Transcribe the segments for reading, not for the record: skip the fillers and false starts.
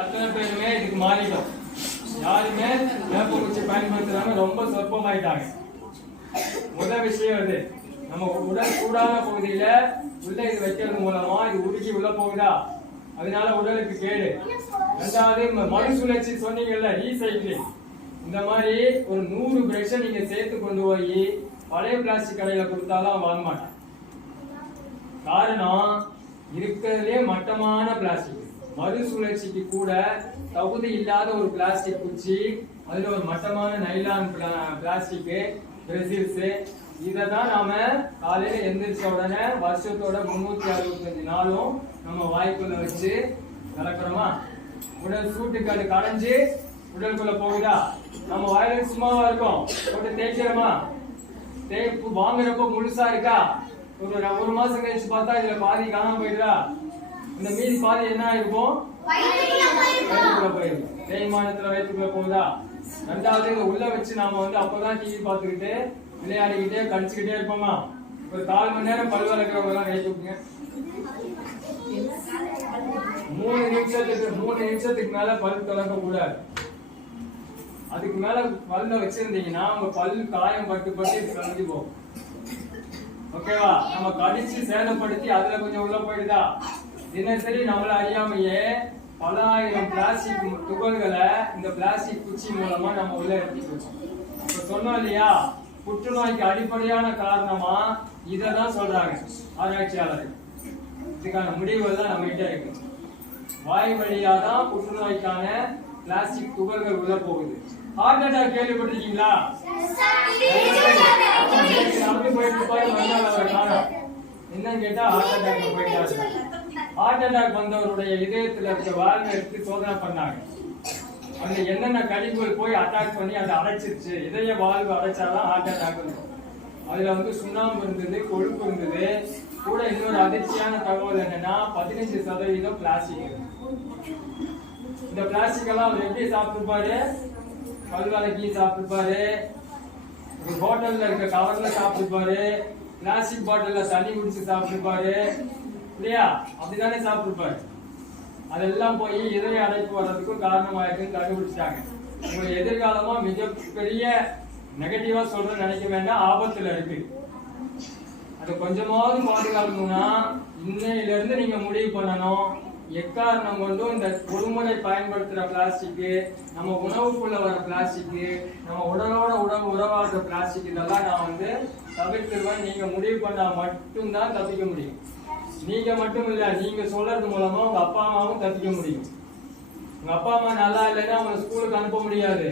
அத்தனை பேருமே இதுக்கு மாறிட்டோம். யாருமே வேப்பங்குச்சி பயன்படுத்துறாங்க, ரொம்ப சொற்பமாயிட்டாங்க. முதல் விஷயம் இது, நம்ம உடல் சூடான பகுதியில உள்ள இது வைக்கிறது மூலமா இது உருகி உள்ள போகுதா, அதனால உடலுக்கு கேடு. ரெண்டாவது, மறுசுழற்சி சொன்னீங்கல்ல, ரீசைக்கிளிங். இந்த மாதிரி ஒரு 100 பிரஷ் நீங்க சேர்த்து கொண்டு போய் பழைய பிளாஸ்டிக் கடையில கொடுத்தாலும் வாங்க மாட்டாங்க. காரணம், இருக்கிறதுலே மட்டமான பிளாஸ்டிக். மறுசுழற்சிக்கு கூட தகுதி இல்லாத ஒரு பிளாஸ்டிக் குச்சி, அதுல ஒரு மட்டமான நைலான் பிளாஸ்டிக் ரெசில்ஸ். இததான் நாம காலையில எந்திரிச்ச உடனே வருஷத்தோட 365 நாளும் நம்ம வாய்க்குள்ள வச்சு கலக்கிறோமா? உடல் சூட்டுக்கு அது கடைஞ்சு உடலுக்குள்ள போகுதா? நம்ம வாயில சும்மாவா இருக்கும், போட்டு தேய்க்கிறோமா? தேய்ப்பு வாங்குறப்ப முழுசா இருக்கா? ஒரு மாசம் கழிச்சு பார்த்தா இதுல பாதி காணாம போயிடுதா? இந்த மீதி பாதி என்ன ஆயிருக்கும்? வயிற்றுக்குள்ள போயிருக்கும். தேய்மானத்துல வயிற்றுக்குள்ள போகுதா? ரெண்டாவது, இதை உள்ள வச்சு நாம அப்பதான் டிவி பார்த்துக்கிட்டு விளையாடிக்கிட்டே கடிச்சுக்கிட்டே இருப்போமா? ஒரு 4 மணி நேரம் பல் வளர்க்கிறவங்க எல்லாம் கை தூக்குங்க. 3 நிமிஷத்துக்கு மேல பல் துளக்க கூடாது. அதுக்கு மேல பல்ல வச்சிருந்தீங்கன்னா உங்க பல் காயம் பட்டு கலந்து போகும். ஓகேவா? நம்ம கடிச்சு சேதப்படுத்தி அதுல கொஞ்சம் உள்ள போயிடுதா? தினசரி நம்மள அறியாமையே பல ஆயிரம் பிளாஸ்டிக் துகள்களை இந்த பிளாஸ்டிக் குச்சி மூலமா நம்ம உள்ள எடுத்துக்கோம். இப்ப சொன்னோம் இல்லையா, புற்றுநோய்க்கு அடிப்படையான காரணமா இததான் சொல்றாங்க ஆராய்ச்சியாளர்கள். இதுக்கான முடிவுகள் நம்ம கிட்ட இருக்கு. வாய் வழியா தான் புற்றுநோய்க்கான பிளாஸ்டிக் துகள்கள் உள்ள போகுது. ஹார்ட் அட்டாக் கேள்விப்பட்டிருக்கீங்களா? என்னன்னு கேட்டா ஹார்ட் அட்டாக் போயிட்டாரு. ஹார்ட் அட்டாக் வந்தவருடைய இதயத்துல இருக்க வால்வை எடுத்து சோதனை பண்ணாங்க. அந்த என்னென்ன கழிவுகள் போய் அட்டாக் பண்ணி அதை அடைச்சிருச்சு. இதய வால்வு அடைச்சாதான் ஹார்ட் அட்டாக் இருக்கும். அதுல சுண்ணாம்பு இருந்தது, கொழுப்பு இருந்தது. கூட இன்னொரு அதிர்ச்சியான தகவல் என்னன்னா 15% பிளாஸ்டிக். இந்த பிளாஸ்டிக் எல்லாம் அவர் எப்படி சாப்பிட்டுருப்பாரு? பல்வலைக்கு சாப்பிட்டுருப்பாரு, ஒரு ஹோட்டல்ல இருக்க கவர்ல சாப்பிட்டுருப்பாரு, பிளாஸ்டிக் பாட்டில்ல தண்ணி குடிச்சு சாப்பிட்டுருப்பாரு இல்லையா? அப்படிதானே சாப்பிட்டுருப்பாரு. அதெல்லாம் போய் இதய அடைப்பு வர்றதுக்கும் காரணமா இருக்குன்னு கண்டுபிடிச்சிட்டாங்க. உங்களுடைய எதிர்காலமா மிகப்பெரிய நெகட்டிவா சொல்றேன்னு நினைக்க வேண்டாம், ஆபத்துல இருக்கு. அதை கொஞ்சமாவது பாதுகாக்கணும்னா இன்னையில இருந்து நீங்க முடிவு பண்ணணும். எக்காரணம் கொண்டும் இந்த ஒருமுறை பயன்படுத்துற பிளாஸ்டிக், நம்ம உணவுக்குள்ள வர பிளாஸ்டிக், நம்ம உடலோட உறவாடுற பிளாஸ்டிக், இதெல்லாம் நான் தவிர்த்துருவேன். நீங்க முடிவு பண்ணா மட்டும்தான் தப்பிக்க முடியும். நீங்க மட்டும் இல்ல, நீங்க சொல்றது மூலமா உங்க அப்பா அம்மாவும் தப்பிக்க முடியும். உங்க அப்பா அம்மா நல்லா இல்லைன்னா உங்களை ஸ்கூலுக்கு அனுப்ப முடியாது.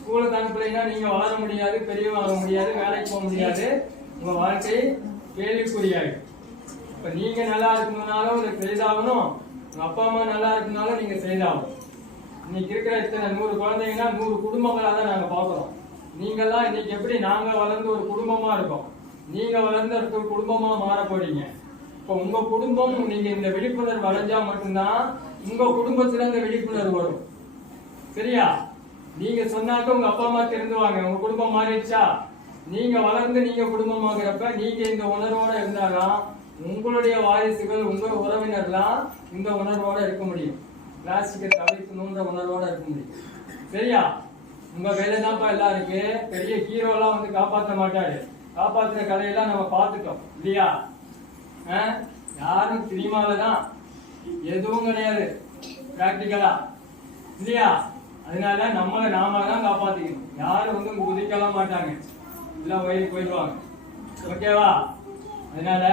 ஸ்கூலுக்கு அனுப்பலைன்னா நீங்க வளர முடியாது, பெரியவங்க ஆக முடியாது, வேலைக்கு போக முடியாது. உங்க வாழ்க்கை கேள்விக்குறியாயிடும். இப்ப நீங்க நல்லா இருக்கணும்னாலும் இதை செய்தாகணும், உங்க அப்பா அம்மா நல்லா இருக்கணும்னாலும் நீங்க செய்தாகணும். இன்னைக்கு இருக்கிற இத்தனை 100 குழந்தைங்கன்னா 100 குடும்பங்களா தான் நாங்க பாக்குறோம். நீங்கெல்லாம் இன்னைக்கு எப்படி நாங்க வளர்ந்து ஒரு குடும்பமா இருக்கோம், நீங்க வளர்ந்து ஒரு குடும்பமா மாற போறீங்க. இப்ப உங்க குடும்பம் நீங்க இந்த விழிப்புணர்வு அடைஞ்சா மட்டும்தான் உங்க குடும்பத்துல இந்த விழிப்புணர்வு வரும். சரியா? நீங்க சொன்னாக்க உங்க அப்பா அம்மா தெரிஞ்சுவாங்க, உங்க குடும்பம் மாறிடுச்சா. நீங்க வளர்ந்து நீங்க குடும்பமாகிறப்ப நீங்க இந்த உணர்வோட இருந்தாதான் உங்களுடைய வாரிசுகள், உங்க உறவினர்லாம் இந்த உணர்வோட இருக்க முடியும். பிளாஸ்டிக்கை தவிர்க்கணும்ன்ற உணர்வோட இருக்க முடியும். சரியா? உங்க வேலை தான்ப்பா எல்லாம் இருக்கு. பெரிய ஹீரோ எல்லாம் காப்பாற்ற மாட்டாரு. காப்பாற்றுற கதையெல்லாம் நம்ம பார்த்துட்டோம் இல்லையா? யாரும் சினிமாலதான், எதுவும் கிடையாது பிராக்டிக்கலா இல்லையா? அதனால நம்மளை நாம தான் காப்பாத்திக்கணும். யாரும் குதிக்கலாம் மாட்டாங்க, எல்லாம் வயலுக்கு போயிடுவாங்க. ஓகேவா? அதனால